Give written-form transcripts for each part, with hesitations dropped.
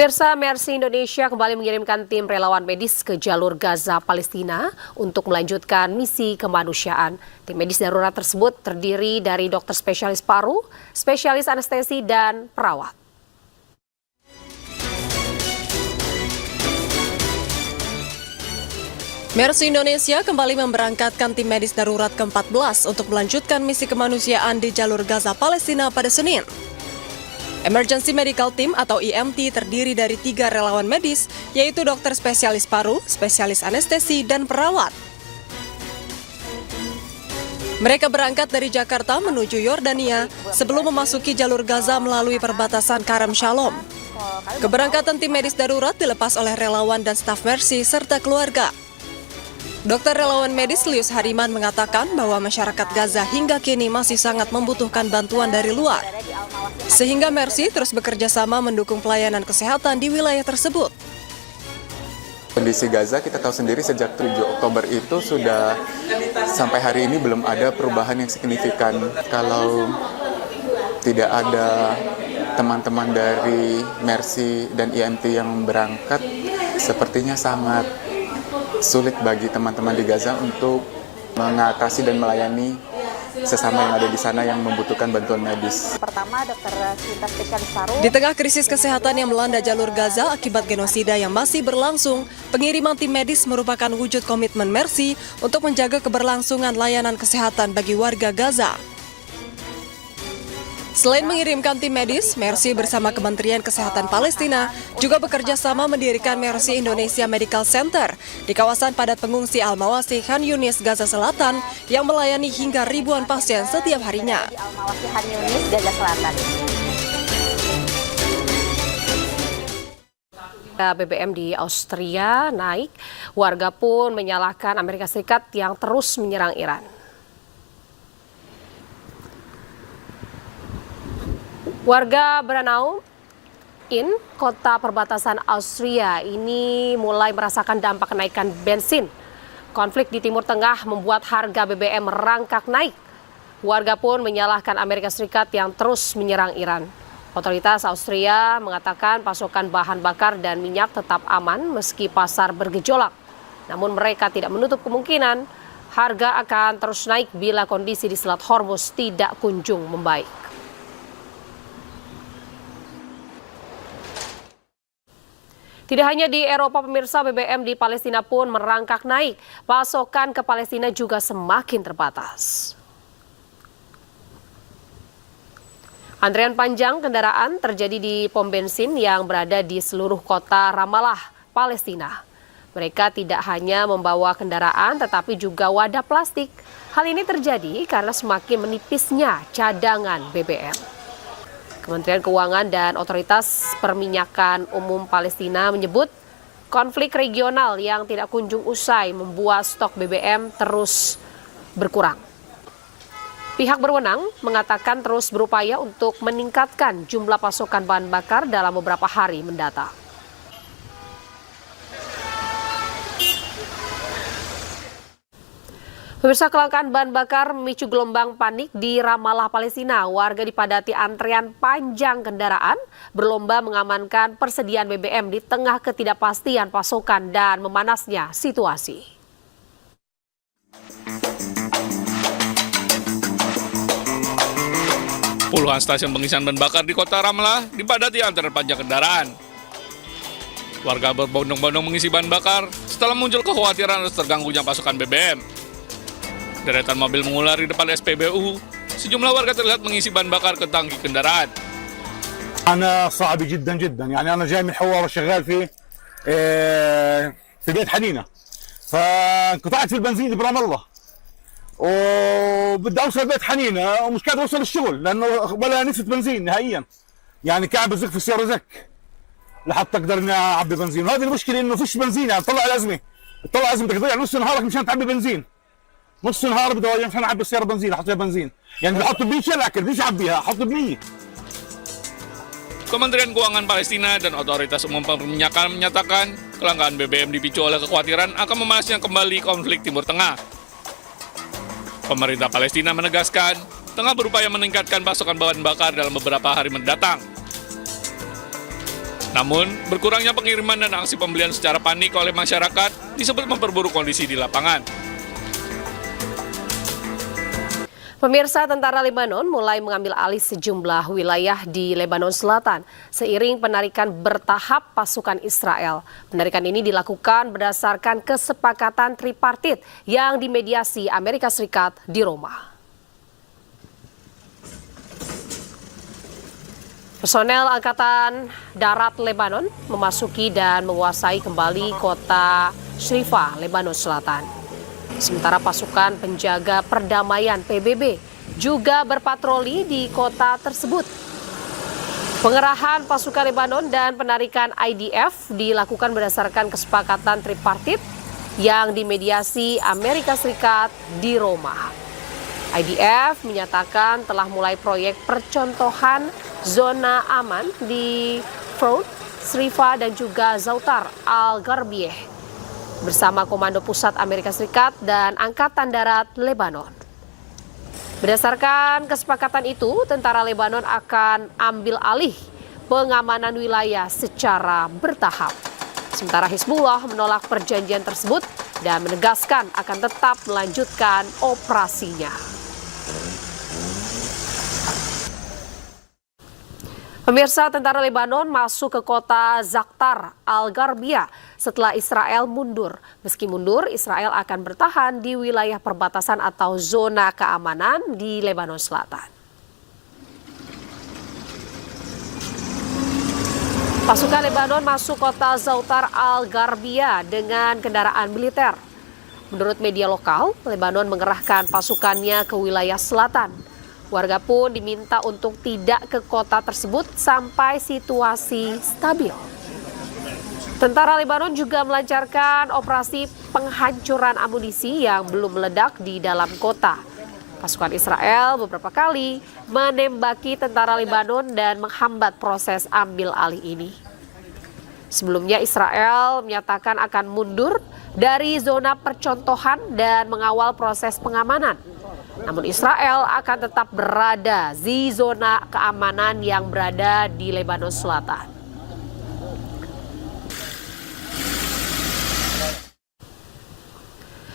Pemirsa, Mercy Indonesia kembali mengirimkan tim relawan medis ke jalur Gaza, Palestina untuk melanjutkan misi kemanusiaan. Tim medis darurat tersebut terdiri dari dokter spesialis paru, spesialis anestesi, dan perawat. Mercy Indonesia kembali memberangkatkan tim medis darurat ke-14 untuk melanjutkan misi kemanusiaan di jalur Gaza, Palestina pada Senin. Emergency Medical Team atau EMT terdiri dari 3 relawan medis, yaitu dokter spesialis paru, spesialis anestesi, dan perawat. Mereka berangkat dari Jakarta menuju Yordania sebelum memasuki jalur Gaza melalui perbatasan Karam Shalom. Keberangkatan tim medis darurat dilepas oleh relawan dan staf Mercy serta keluarga. Dokter relawan medis Lius Hariman mengatakan bahwa masyarakat Gaza hingga kini masih sangat membutuhkan bantuan dari luar. Sehingga Mercy terus bekerja sama mendukung pelayanan kesehatan di wilayah tersebut. Kondisi Gaza kita tahu sendiri sejak 7 Oktober itu sudah sampai hari ini belum ada perubahan yang signifikan. Kalau tidak ada teman-teman dari Mercy dan EMT yang berangkat, sepertinya sangat sulit bagi teman-teman di Gaza untuk mengatasi dan melayani sesama yang ada di sana yang membutuhkan bantuan medis. Pertama, dokter spesialis paru. Di tengah krisis kesehatan yang melanda jalur Gaza akibat genosida yang masih berlangsung, pengiriman tim medis merupakan wujud komitmen Mercy untuk menjaga keberlangsungan layanan kesehatan bagi warga Gaza. Selain mengirimkan tim medis, Mercy bersama Kementerian Kesehatan Palestina juga bekerja sama mendirikan Mercy Indonesia Medical Center di kawasan padat pengungsi Al-Mawasi, Khan Yunis, Gaza Selatan yang melayani hingga ribuan pasien setiap harinya. Di Al-Mawasi, Khan Yunis, Gaza Selatan. BBM di Austria naik, warga pun menyalahkan Amerika Serikat yang terus menyerang Iran. Warga Branau, kota perbatasan Austria ini mulai merasakan dampak kenaikan bensin. Konflik di Timur Tengah membuat harga BBM merangkak naik. Warga pun menyalahkan Amerika Serikat yang terus menyerang Iran. Otoritas Austria mengatakan pasokan bahan bakar dan minyak tetap aman meski pasar bergejolak. Namun mereka tidak menutup kemungkinan harga akan terus naik bila kondisi di Selat Hormuz tidak kunjung membaik. Tidak hanya di Eropa, pemirsa, BBM di Palestina pun merangkak naik. Pasokan ke Palestina juga semakin terbatas. Antrian panjang kendaraan terjadi di pom bensin yang berada di seluruh kota Ramallah, Palestina. Mereka tidak hanya membawa kendaraan tetapi juga wadah plastik. Hal ini terjadi karena semakin menipisnya cadangan BBM. Kementerian Keuangan dan Otoritas Perminyakan Umum Palestina menyebut konflik regional yang tidak kunjung usai membuat stok BBM terus berkurang. Pihak berwenang mengatakan terus berupaya untuk meningkatkan jumlah pasokan bahan bakar dalam beberapa hari mendatang. Pemirsa, kelangkaan bahan bakar memicu gelombang panik di Ramallah, Palestina. Warga dipadati antrean panjang kendaraan berlomba mengamankan persediaan BBM di tengah ketidakpastian pasokan dan memanasnya situasi. Puluhan stasiun pengisian bahan bakar di kota Ramallah dipadati antrean panjang kendaraan. Warga berbondong-bondong mengisi bahan bakar setelah muncul kekhawatiran harus terganggunya pasokan BBM. Deretan mobil mengular di depan SPBU, sejumlah warga terlihat mengisi bahan bakar ke tangki kendaraan. أنا صعب جدا جدا يعني أنا جاي من حوار شغال في بيت حنينة فانقطعت في البنزين برام الله وبدي أوصل بيت حنينة ومش قادر أوصل الشغل لأنه ولا نفس بنزين نهائيا يعني قاعد بزق في السيارة زك لحتى أقدر إني أعبي بنزين وهذه المشكلة إنه فيش بنزين يعني طلع الأزمة بدك تضيع نص نهارك مشان تعبي بنزين نص نهار بدي اضيع مشان اعبي السياره بنزين احط فيها بنزين يعني بحط ب100 لكن مش اعبيها احط ب100. Kementerian Keuangan Palestina dan Otoritas Umum Perminyakan menyatakan kelangkaan BBM dipicu oleh kekhawatiran akan memanasnya kembali konflik Timur Tengah. Pemerintah Palestina menegaskan tengah berupaya meningkatkan pasokan bahan bakar dalam beberapa hari mendatang. Namun, berkurangnya pengiriman dan aksi pembelian secara panik oleh masyarakat disebut memperburuk kondisi di lapangan. Pemirsa, tentara Lebanon mulai mengambil alih sejumlah wilayah di Lebanon Selatan seiring penarikan bertahap pasukan Israel. Penarikan ini dilakukan berdasarkan kesepakatan tripartit yang dimediasi Amerika Serikat di Roma. Personel Angkatan Darat Lebanon memasuki dan menguasai kembali kota Shrifa, Lebanon Selatan. Sementara pasukan penjaga perdamaian PBB juga berpatroli di kota tersebut. Pengerahan pasukan Lebanon dan penarikan IDF dilakukan berdasarkan kesepakatan tripartit yang dimediasi Amerika Serikat di Roma. IDF menyatakan telah mulai proyek percontohan zona aman di Front, Shrifa dan juga Zautar al-Gharbiyeh bersama Komando Pusat Amerika Serikat dan Angkatan Darat Lebanon. Berdasarkan kesepakatan itu, tentara Lebanon akan ambil alih pengamanan wilayah secara bertahap. Sementara Hizbullah menolak perjanjian tersebut dan menegaskan akan tetap melanjutkan operasinya. Pemirsa, tentara Lebanon masuk ke kota Zaqtar al-Gharbiyah setelah Israel mundur. Meski mundur, Israel akan bertahan di wilayah perbatasan atau zona keamanan di Lebanon Selatan. Pasukan Lebanon masuk kota Zautar al-Gharbiyah dengan kendaraan militer. Menurut media lokal, Lebanon mengerahkan pasukannya ke wilayah selatan. Warga pun diminta untuk tidak ke kota tersebut sampai situasi stabil. Tentara Lebanon juga melancarkan operasi penghancuran amunisi yang belum meledak di dalam kota. Pasukan Israel beberapa kali menembaki tentara Lebanon dan menghambat proses ambil alih ini. Sebelumnya Israel menyatakan akan mundur dari zona percontohan dan mengawal proses pengamanan. Namun Israel akan tetap berada di zona keamanan yang berada di Lebanon Selatan.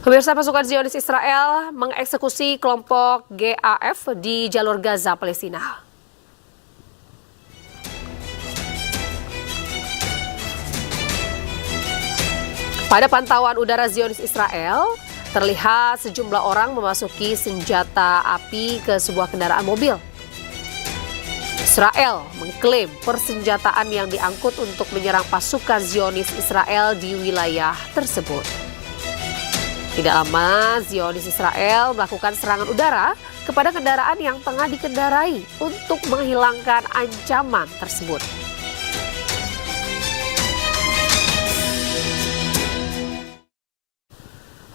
Pemirsa, pasukan Zionis Israel mengeksekusi kelompok GAF di jalur Gaza, Palestina. Pada pantauan udara Zionis Israel, terlihat sejumlah orang memasuki senjata api ke sebuah kendaraan mobil. Israel mengklaim persenjataan yang diangkut untuk menyerang pasukan Zionis Israel di wilayah tersebut. Tidak lama, Zionis Israel melakukan serangan udara kepada kendaraan yang tengah dikendarai untuk menghilangkan ancaman tersebut.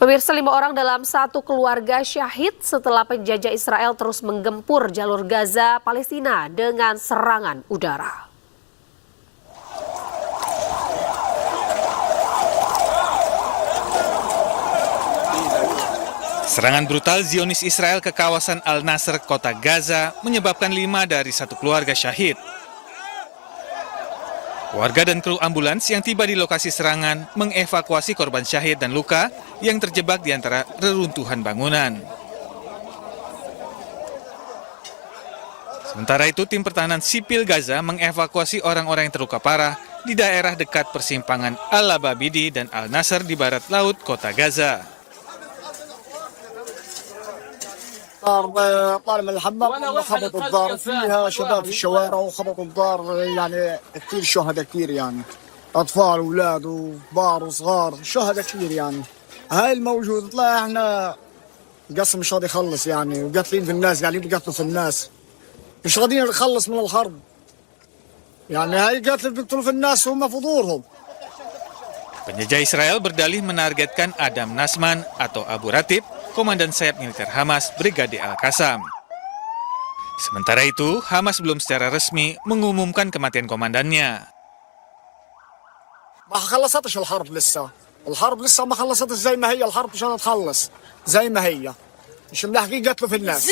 Pemirsa, 5 orang dalam satu keluarga syahid setelah penjajah Israel terus menggempur jalur Gaza, Palestina dengan serangan udara. Serangan brutal Zionis Israel ke kawasan Al-Nasr, kota Gaza, menyebabkan 5 dari satu keluarga syahid. Warga dan kru ambulans yang tiba di lokasi serangan mengevakuasi korban syahid dan luka yang terjebak di antara reruntuhan bangunan. Sementara itu, tim pertahanan sipil Gaza mengevakuasi orang-orang yang terluka parah di daerah dekat persimpangan Al-Lababidi dan Al-Nasr di barat laut kota Gaza. طالع من الحمام خبطوا الدار فيها شباب في الشوارع وخبطوا الدار يعني كثير شهداء كثير يعني اطفال واولاد وكبار وصغار شهداء كثير يعني هاي الموجود طلع احنا قصر مش راضي يخلص يعني وقاتلين في الناس قاعدين بيقتلوا في الناس مش راضيين نخلص من الحرب يعني هاي قاتل بيقتلوا في الناس هم في دورهم. Penjajah Israel berdalih menargetkan Adam Nasman atau Abu Ratib, komandan sayap militer Hamas Brigade Al-Qassam. Sementara itu, Hamas belum secara resmi mengumumkan kematian komandannya. ما خلصتش الحرب لسه، الحرب لسه ما خلصتش زي ما هي، الحرب مش هتخلص زي ما هي. مش بنحكي قتلوا في الناس.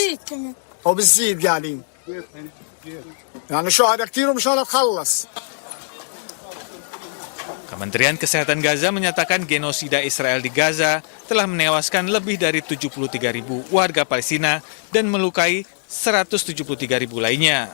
وبالزيد قاعدين. يعني شهداء كثير ومش هتخلص. Kementerian Kesehatan Gaza menyatakan genosida Israel di Gaza telah menewaskan lebih dari 73.000 warga Palestina dan melukai 173.000 lainnya.